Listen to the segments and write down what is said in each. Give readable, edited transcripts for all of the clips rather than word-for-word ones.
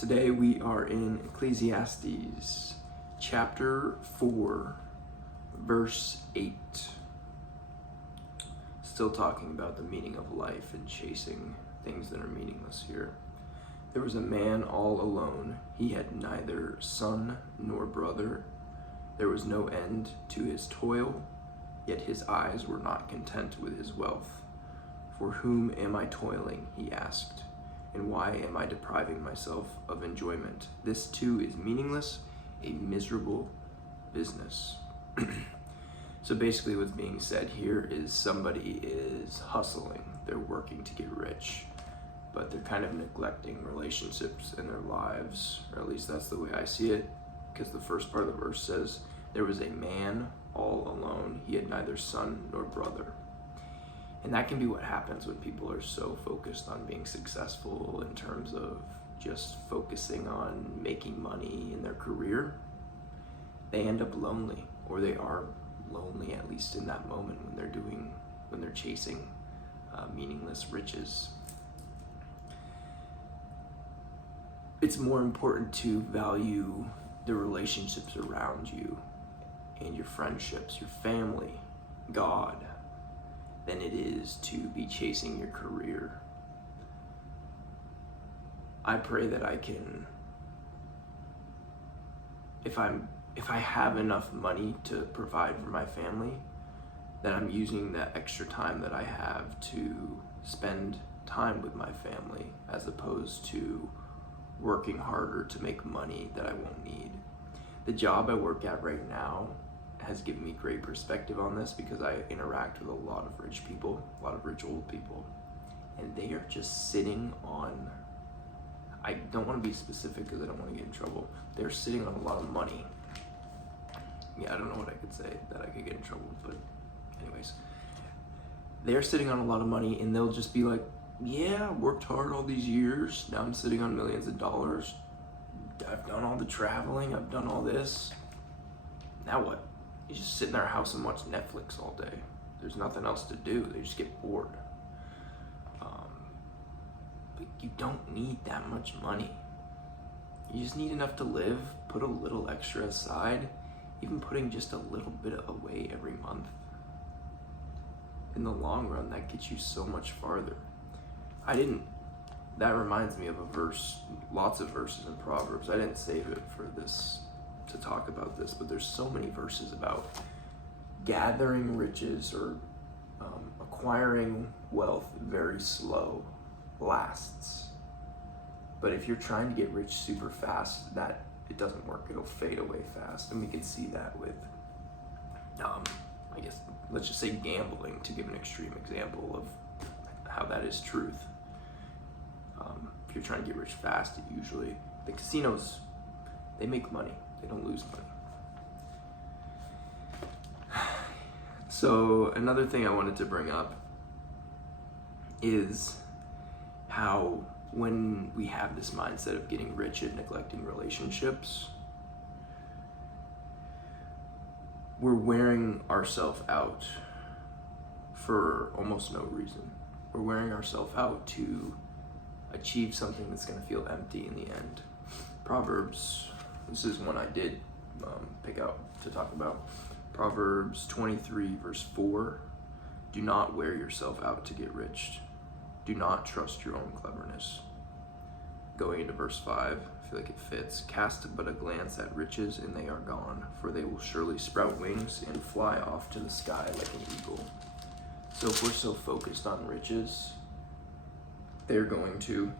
Today we are in Ecclesiastes chapter 4, verse 8. Still talking about the meaning of life and chasing things that are meaningless here. There was a man all alone. He had neither son nor brother. There was no end to his toil, yet his eyes were not content with his wealth. For whom am I toiling? He asked. And why am I depriving myself of enjoyment? This too is meaningless, a miserable business. So basically what's being said here is somebody is hustling. They're working to get rich, but they're kind of neglecting relationships in their lives, or at least that's the way I see it, because the first part of the verse says, there was a man all alone. He had neither son nor brother. And that can be what happens when people are so focused on being successful in terms of just focusing on making money in their career. They end up lonely, or they are lonely, at least in that moment when they're chasing meaningless riches. It's more important to value the relationships around you and your friendships, your family, God, than it is to be chasing your career. I pray that I can, if I have enough money to provide for my family, that I'm using that extra time that I have to spend time with my family, as opposed to working harder to make money that I won't need. The job I work at right now has given me great perspective on this, because I interact with a lot of rich people, a lot of rich old people, and they are just sitting on, I don't want to be specific because I don't want to get in trouble. They're sitting on a lot of money. Yeah, I don't know what I could say that I could get in trouble, but anyways, they're sitting on a lot of money, and they'll just be like, yeah, I worked hard all these years. Now I'm sitting on millions of dollars. I've done all the traveling. I've done all this. Now what? You just sit in their house and watch Netflix all day. There's nothing else to do. They just get bored. But you don't need that much money. You just need enough to live. Put a little extra aside. Even putting just a little bit away every month. In the long run, that gets you so much farther. That reminds me of a verse, lots of verses in Proverbs. I didn't save it for this, to talk about this, but there's so many verses about gathering riches or acquiring wealth very slow lasts. But if you're trying to get rich super fast, that it doesn't work. It'll fade away fast. And we can see that with, I guess, let's just say gambling, to give an extreme example of how that is truth. If you're trying to get rich fast, the casinos, they make money. They don't lose money. So another thing I wanted to bring up is how when we have this mindset of getting rich and neglecting relationships, we're wearing ourselves out for almost no reason. We're wearing ourselves out to achieve something that's going to feel empty in the end. Proverbs, this is one I did pick out to talk about. Proverbs 23 verse 4, do not wear yourself out to get rich. Do not trust your own cleverness. Going into verse 5, I feel like it fits. Cast but a glance at riches and they are gone, for they will surely sprout wings and fly off to the sky like an eagle. So if we're so focused on riches, they're going to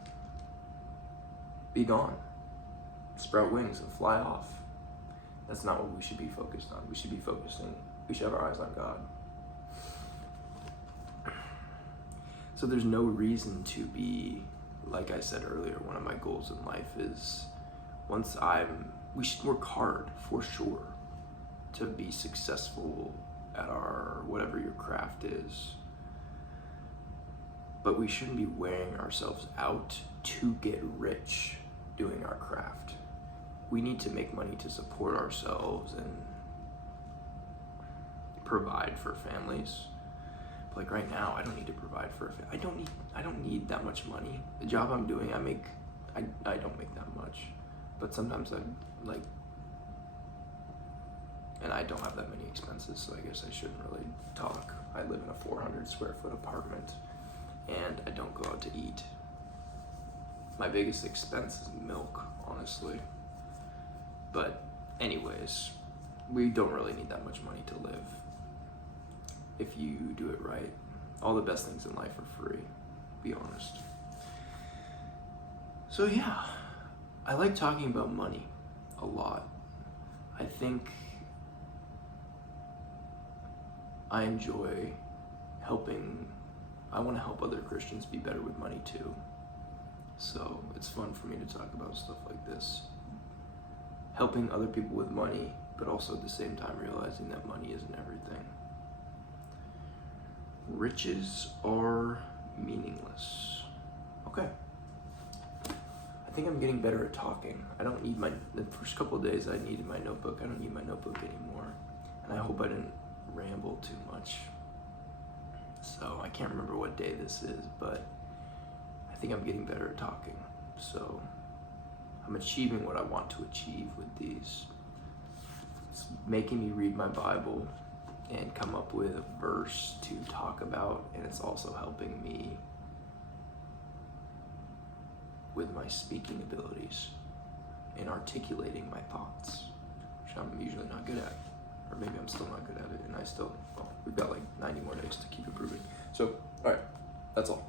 be gone, sprout wings and fly off. That's not what we should be focused on. We should have our eyes on God. So there's no reason to be, like I said earlier, one of my goals in life is we should work hard for sure to be successful at whatever your craft is. But we shouldn't be wearing ourselves out to get rich doing our craft. We need to make money to support ourselves and provide for families. But like right now, I don't need to provide for I don't need that much money. The job I'm doing, I make I don't make that much, but sometimes I'm like, and I don't have that many expenses, so I guess I shouldn't really talk. I live in a 400 square foot apartment, and I don't go out to eat. My biggest expense is milk, honestly. But anyways, we don't really need that much money to live if you do it right. All the best things in life are free, be honest. So yeah, I like talking about money a lot. I think I enjoy I want to help other Christians be better with money too. So it's fun for me to talk about stuff like this. Helping other people with money, but also at the same time realizing that money isn't everything. Riches are meaningless. Okay. I think I'm getting better at talking. I don't need the first couple of days I needed my notebook. I don't need my notebook anymore. And I hope I didn't ramble too much. So I can't remember what day this is, but I think I'm getting better at talking. So I'm achieving what I want to achieve with these. It's making me read my Bible and come up with a verse to talk about, and it's also helping me with my speaking abilities and articulating my thoughts, which I'm usually not good at. Or maybe I'm still not good at it, and we've got like 90 more days to keep improving. So, all right, that's all.